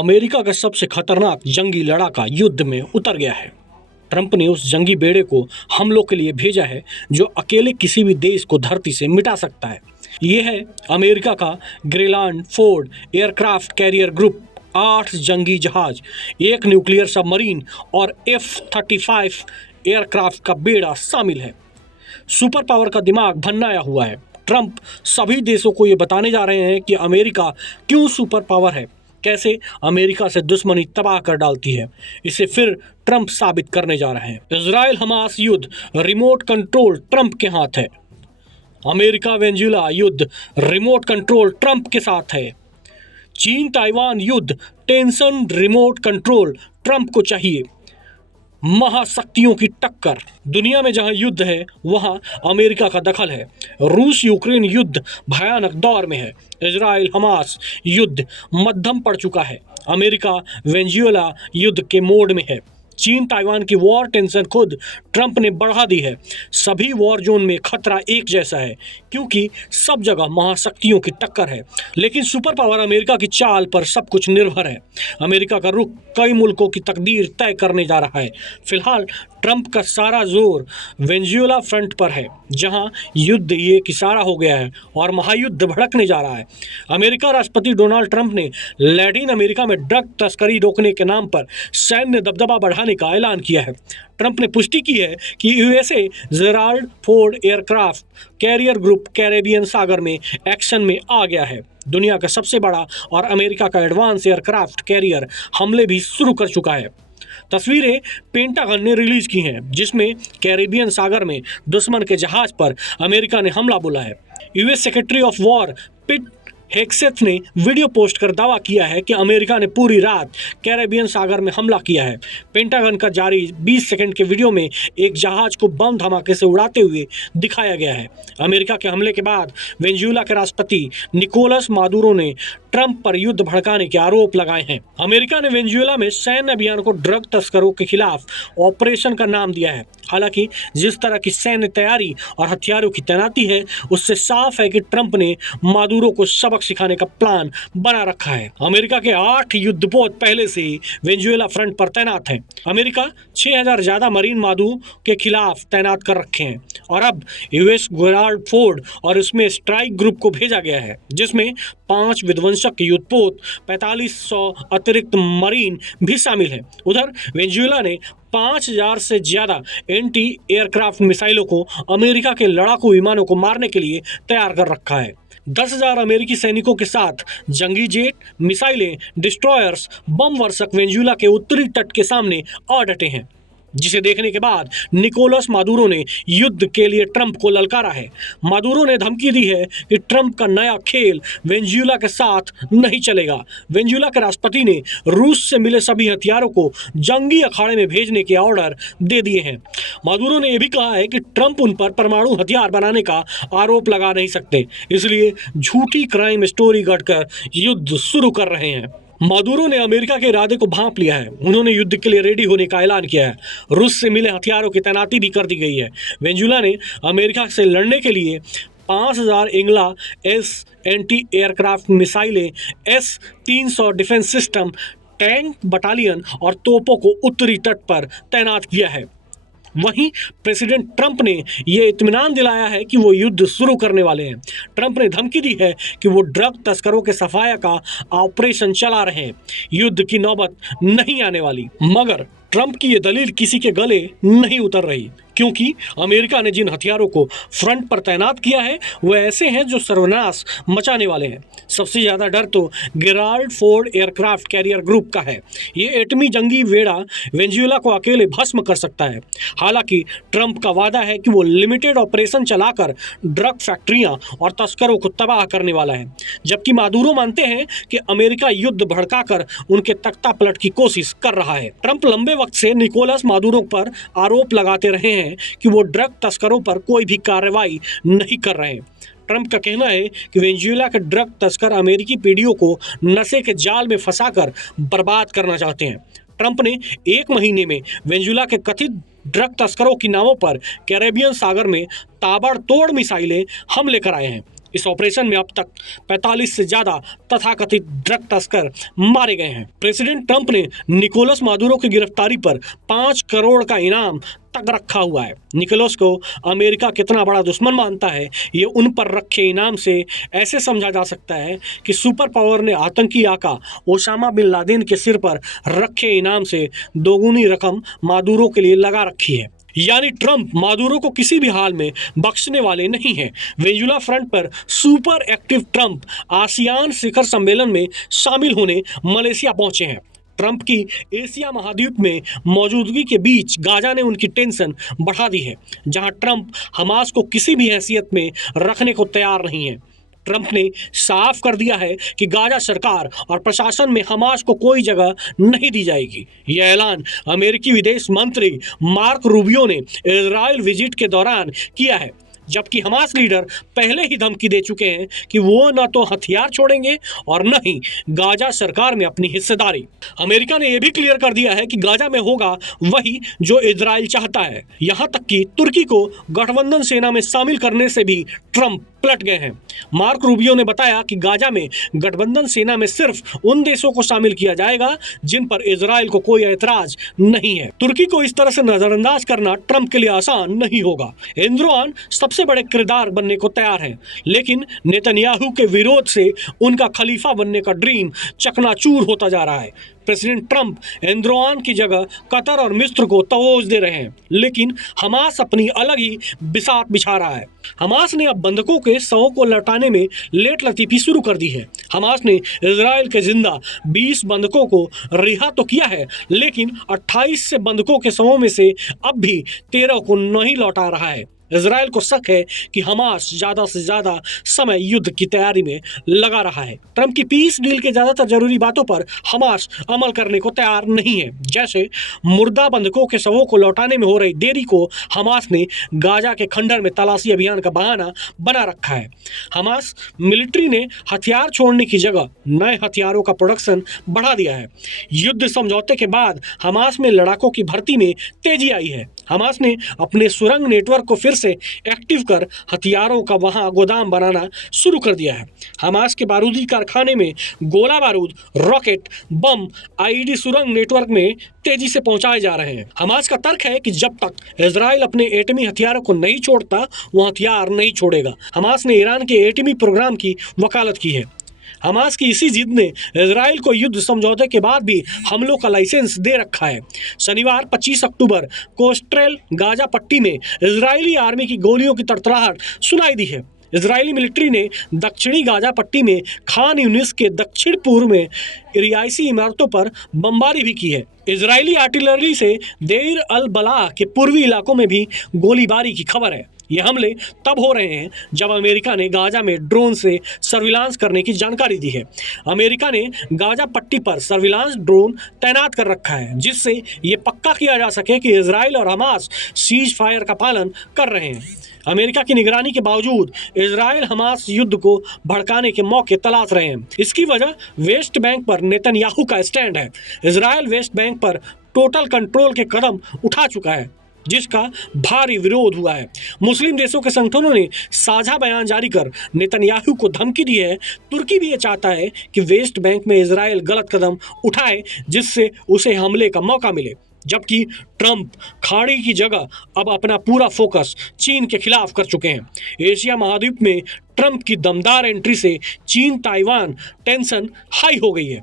America का सबसे खतरनाक जंगी लड़ाका युद्ध में उतर गया है। ट्रंप ने उस जंगी बेड़े को हमलों के लिए भेजा है जो अकेले किसी भी देश को धरती से मिटा सकता है। ये है अमेरिका का Greenland Ford aircraft carrier group. 8 जंगी जहाज, 1 न्यूक्लियर सबमरीन और F-35 एयरक्राफ्ट का बेड़ा शामिल है। सुपर पावर का दिमाग भन्नाया हुआ है। ट्रंप सभी देशों को ये बताने जा रहे हैं कि अमेरिका क्यों सुपर पावर है, कैसे अमेरिका से दुश्मनी तबाह कर डालती है। इसे फिर ट्रंप साबित करने जा रहे हैं। इजराइल हमास युद्ध रिमोट कंट्रोल ट्रंप के हाथ है। अमेरिका वेनेजुएला युद्ध रिमोट कंट्रोल ट्रंप के साथ है। चीन ताइवान युद्ध टेंशन रिमोट कंट्रोल ट्रंप को चाहिए। महाशक्तियों की टक्कर। दुनिया में जहां युद्ध है वहां अमेरिका का दखल है। रूस यूक्रेन युद्ध भयानक दौर में है। इजराइल हमास युद्ध मध्यम पड़ चुका है। अमेरिका वेनेजुएला युद्ध के मोड में है। चीन ताइवान की वॉर टेंशन खुद ट्रंप ने बढ़ा दी है। सभी वॉर जोन में खतरा एक जैसा है क्योंकि सब जगह महाशक्तियों की टक्कर है। लेकिन सुपर पावर अमेरिका की चाल पर सब कुछ निर्भर है। अमेरिका का रुख कई मुल्कों की तकदीर तय करने जा रहा है। फिलहाल ट्रंप का सारा जोर वेनेजुएला फ्रंट पर है जहां युद्ध एक इशारा हो गया है और महायुद्ध भड़कने जा रहा है। अमेरिका राष्ट्रपति डोनाल्ड ट्रंप ने लैटिन अमेरिका में ड्रग तस्करी रोकने के नाम पर सैन्य दबदबा बढ़ाने का ऐलान किया है। ट्रंप ने पुष्टि की है कि USA Gerald Ford aircraft carrier group Caribbean सागर में एक्शन में आ गया है। दुनिया का सबसे बड़ा और अमेरिका का एडवांस एयरक्राफ्ट कैरियर हमले भी शुरू कर चुका है। तस्वीरें पेंटागन ने रिलीज की हैं जिसमें कैरेबियन सागर में दुश्मन के जहाज पर अमेरिका ने हमला बोला है। US secretary of war Pete Hegseth ने वीडियो पोस्ट कर दावा किया है कि अमेरिका ने पूरी रात कैरेबियन सागर में हमला किया है। पेंटागन का जारी 20 सेकंड के वीडियो में एक जहाज को बम धमाके से उड़ाते हुए दिखाया गया है। अमेरिका के हमले के बाद वेनेजुएला के राष्ट्रपति निकोलस मादुरो ने ट्रंप पर युद्ध भड़काने के आरोप लगाए हैं। अमेरिका ने वेनेजुएला में सैन्य अभियान को ड्रग तस्करों के खिलाफ ऑपरेशन का नाम दिया है। हालांकि जिस तरह की सैन्य तैयारी और हथियारों की तैनाती है उससे साफ है कि ट्रंप ने मादुरो को सबक सिखाने का प्लान बना रखा है। अमेरिका के 8 युद्धपोत पहले से ही वेनेजुएला फ्रंट पर तैनात हैं। अमेरिका 6000 ज्यादा मरीन मादुरो के खिलाफ तैनात कर रखे हैं और अब यूएस जेराल्ड फोर्ड और इसमें स्ट्राइक ग्रुप को भेजा गया है जिसमें 5 विध्वंसक युद्धपोत 4500 अतिरिक्त मरीन भी शामिल हैं। उधर वेनेजुएला ने 5000 से ज्यादा एंटी एयरक्राफ्ट मिसाइलों को अमेरिका के लड़ाकू विमानों को मारने के लिए तैयार कर रखा है। 10,000 अमेरिकी सैनिकों के साथ जंगी जेट, मिसाइलें, डिस्ट्रॉयर्स, बम वर्षक वेनेजुएला के उत्तरी तट के सामने आ डटे हैं, जिसे देखने के बाद निकोलस मादुरो ने युद्ध के लिए ट्रंप को ललकारा है। मादुरो ने धमकी दी है कि ट्रंप का नया खेल वेनेजुएला के साथ नहीं चलेगा। वेनेजुएला के राष्ट्रपति ने रूस से मिले सभी हथियारों को जंगी अखाड़े में भेजने के ऑर्डर दे दिए हैं। मादुरो ने यह भी कहा है कि ट्रंप उन पर परमाणु हथियार बनाने का आरोप लगा नहीं सकते, इसलिए झूठी क्राइम स्टोरी गढ़कर युद्ध शुरू कर रहे हैं। मादुरो ने अमेरिका के इरादे को भांप लिया है। उन्होंने युद्ध के लिए रेडी होने का ऐलान किया है। रूस से मिले हथियारों की तैनाती भी कर दी गई है। वेनेजुएला ने अमेरिका से लड़ने के लिए 5000 इंग्ला एस एंटी एयरक्राफ्ट मिसाइलें, S-300 defence system, tank battalion और तोपों को उत्तरी तट पर तैनात किया है। वहीं प्रेसिडेंट ट्रंप ने यह इत्मीनान दिलाया है कि वो युद्ध शुरू करने वाले हैं। ट्रंप ने धमकी दी है कि वो ड्रग तस्करों के सफाया का ऑपरेशन चला रहे हैं। युद्ध की नौबत नहीं आने वाली। मगर ट्रंप की ये दलील किसी के गले नहीं उतर रही क्योंकि अमेरिका ने जिन हथियारों को फ्रंट पर तैनात किया है वो ऐसे हैं जो सर्वनाश मचाने वाले हैं। सबसे ज़्यादा डर तो Gerald Ford aircraft carrier group का है। ये एटमी जंगी बेड़ा वेनेजुएला को अकेले भस्म कर सकता है। हालांकि ट्रंप का वादा है कि वो लिमिटेड ऑपरेशन चलाकर ड्रग फैक्ट्रियां और तस्करों को तबाह करने वाला है, जबकि मादुरो मानते हैं कि अमेरिका युद्ध भड़काकर उनके तख्ता पलट की कोशिश कर रहा है। ट्रंप लंबे वक्त से निकोलस मादुरो पर आरोप लगाते रहे हैं कि वो ड्रग तस्करों पर कोई भी कार्रवाई नहीं कर रहे हैं। ट्रंप का कहना है कि वेनेजुएला के ड्रग तस्कर अमेरिकी पीढ़ियों को नशे के जाल में फंसाकर बर्बाद करना चाहते हैं। ट्रंप ने 1 महीने में वेनेजुएला के कथित ड्रग तस्करों की नावों पर कैरेबियन सागर में ताबड़तोड़ मिसाइलें हमले कराए हैं। इस ऑपरेशन में अब तक 45 से ज्यादा तथाकथित ड्रग तस्कर मारे गए हैं। प्रेसिडेंट ट्रंप ने निकोलस मादुरो की गिरफ्तारी पर 5 करोड़ का इनाम तक रखा हुआ है। निकोलस को अमेरिका कितना बड़ा दुश्मन मानता है, ये उन पर रखे इनाम से ऐसे समझा जा सकता है कि सुपर पावर ने आतंकी आका ओसामा बिन लादेन के सिर पर रखे इनाम से दोगुनी रकम मादुरो के लिए लगा रखी है। यानी ट्रंप मादुरो को किसी भी हाल में बख्शने वाले नहीं हैं। वेनेजुएला फ्रंट पर सुपर एक्टिव ट्रंप आसियान शिखर सम्मेलन में शामिल होने मलेशिया पहुंचे हैं। ट्रंप की एशिया महाद्वीप में मौजूदगी के बीच गाजा ने उनकी टेंशन बढ़ा दी है, जहां ट्रंप हमास को किसी भी हैसियत में रखने को तैयार नहीं है। ट्रंप ने साफ कर दिया है कि गाजा सरकार और प्रशासन में हमास को कोई जगह नहीं दी जाएगी। यह ऐलान अमेरिकी विदेश मंत्री मार्क रूबियो ने इजराइल विजिट के दौरान किया है, जबकि हमास लीडर पहले ही धमकी दे चुके हैं कि वो न तो हथियार छोड़ेंगे और न ही गाजा सरकार में अपनी हिस्सेदारी। अमेरिका ने यह भी क्लियर कर दिया है कि गाजा में होगा वही जो इजराइल चाहता है। यहां तक कि तुर्की को गठबंधन सेना में शामिल करने से भी ट्रंप पलट गए हैं। मार्क रूबियो ने बताया कि गाजा में गठबंधन सेना में सिर्फ उन देशों को शामिल किया जाएगा जिन पर इजराइल को कोई ऐतराज नहीं है। तुर्की को इस तरह से नजरअंदाज करना ट्रंप के लिए आसान नहीं होगा। एर्दोगान सबसे बड़े किरदार बनने को तैयार हैं, लेकिन नेतन्याहू के विरोध से उनका खलीफा बनने का ड्रीम चकनाचूर होता जा रहा है। प्रेसिडेंट ट्रंप एर्दोगान की जगह कतर और मिस्र को तवज्जो दे रहे हैं, लेकिन हमास अपनी अलग ही बिसात बिछा रहा है। हमास ने अब बंधकों के शवों को लौटाने में लेट लतीफी शुरू कर दी है। हमास ने इजराइल के जिंदा 20 बंधकों को रिहा तो किया है, लेकिन 28 से बंधकों के शवों में से अब भी 13 को नहीं लौटा रहा है। इजराइल को शक है कि हमास ज्यादा से ज्यादा समय युद्ध की तैयारी में लगा रहा है। ट्रंप की पीस डील के ज्यादातर जरूरी बातों पर हमास अमल करने को तैयार नहीं है, जैसे मुर्दा बंधकों के शवों को लौटाने में हो रही देरी को हमास ने गाजा के खंडर में तलाशी अभियान का बहाना बना रखा है। हमास मिलिट्री ने हथियार छोड़ने की जगह नए हथियारों का प्रोडक्शन बढ़ा दिया है। युद्ध समझौते के बाद हमास में लड़ाकों की भर्ती में तेजी आई है। हमास ने अपने सुरंग नेटवर्क को फिर से एक्टिव कर हथियारों का वहां गोदाम बनाना शुरू कर दिया है। हमास के बारूदी कारखाने में गोला बारूद, रॉकेट, बम, आईईडी सुरंग नेटवर्क में तेजी से पहुंचाए जा रहे हैं। हमास का तर्क है कि जब तक इजराइल अपने एटमी हथियारों को नहीं छोड़ता, वो हथियार नहीं छोड़ेगा। हमास ने ईरान के एटमी प्रोग्राम की वकालत की है। हमास की इसी जिद ने इजराइल को युद्ध समझौते के बाद भी हमलों का लाइसेंस दे रखा है। शनिवार 25 अक्टूबर कोस्टल गाजा पट्टी में इजरायली आर्मी की गोलियों की तड़तड़ाहट सुनाई दी है। इजरायली मिलिट्री ने दक्षिणी गाजा पट्टी में खान यूनिस के दक्षिण पूर्व में रिहायशी इमारतों पर बमबारी भी की है। इजरायली आर्टिलरी से देर अल बलाह के पूर्वी इलाकों में भी गोलीबारी की खबर है। ये हमले तब हो रहे हैं जब अमेरिका ने गाजा में ड्रोन से सर्विलांस करने की जानकारी दी है। अमेरिका ने गाजा पट्टी पर सर्विलांस ड्रोन तैनात कर रखा है, जिससे ये पक्का किया जा सके कि इजराइल और हमास सीज फायर का पालन कर रहे हैं। अमेरिका की निगरानी के बावजूद इजराइल हमास युद्ध को भड़काने के मौके तलाश रहे हैं। इसकी वजह वेस्ट बैंक पर नेतन्याहू का स्टैंड है। इजराइल वेस्ट बैंक पर टोटल कंट्रोल के कदम उठा चुका है, जिसका भारी विरोध हुआ है। मुस्लिम देशों के संगठनों ने साझा बयान जारी कर नेतन्याहू को धमकी दी है। तुर्की भी ये चाहता है कि वेस्ट बैंक में इजराइल गलत कदम उठाए, जिससे उसे हमले का मौका मिले। जबकि ट्रंप खाड़ी की जगह अब अपना पूरा फोकस चीन के खिलाफ कर चुके हैं। एशिया महाद्वीप में ट्रंप की दमदार एंट्री से चीन ताइवान टेंशन हाई हो गई है।